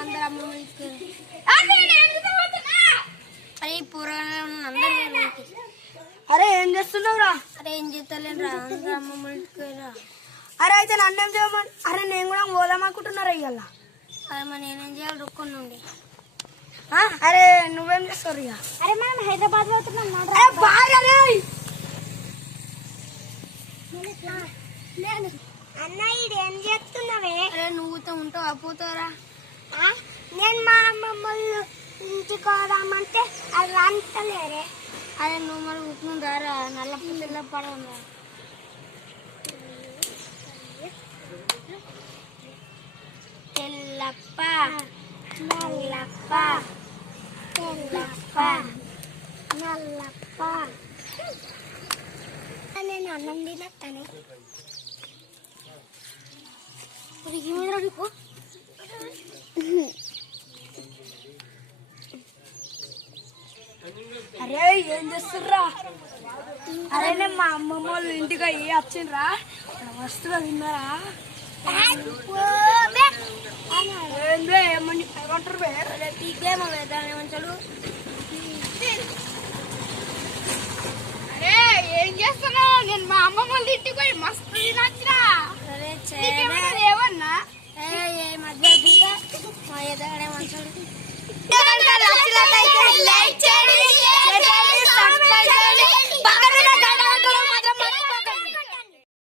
అందరు అమ్మమ్మ అరే పూర్వగా అందరు. అరే ఏం చేస్తున్నావురా? అరే ఏం చేస్తలేనురా, అందరు అమ్మమ్మ ఇంటికి. అరే అయితే నన్నేం చేయమని? అరే నేను కూడా పోదాం అనుకుంటున్నారా ఇవాళ? అరే మరి నేనేం చేయాలి రుక్కొని నుండి. అరే నువ్వేం చేస్తావు ఇక? అరే మనం హైదరాబాద్ పోతున్నాం. అన్న ఇది ఏం చేస్తున్నావే? అరే నువ్వుతో ఉంటావు పోతారా? నేను మా అమ్మమ్మ ఇంటికి పోదామంటే అది అంటలేరే. అరే నువ్వు మరి ఉట్టుకుంటారా? నల్ల పుల్ల పడవరా? తెల్లప్ప నల్లప్ప తెల్లప్ప నల్లప్ప. నేను అన్నం తినస్తాను. అరే ఏం చేస్తుర్రా? అరే నేను మా అమ్మమ్మ వాళ్ళ ఇంటికి అయ్యి వచ్చిండ్రా. మస్తుగా తిన్నారా? ఏమని ఏమంటారు? పీకేమో దాన్ని ఏమంటాడు? అరే ఏం చేస్తున్నావు? నేను మా అమ్మమ్మ వాళ్ళ ఇంటికి పోయి మస్తు తినొచ్చిరా. ఏమన్నా మధ్య మా ఎదగడేమంటాడు?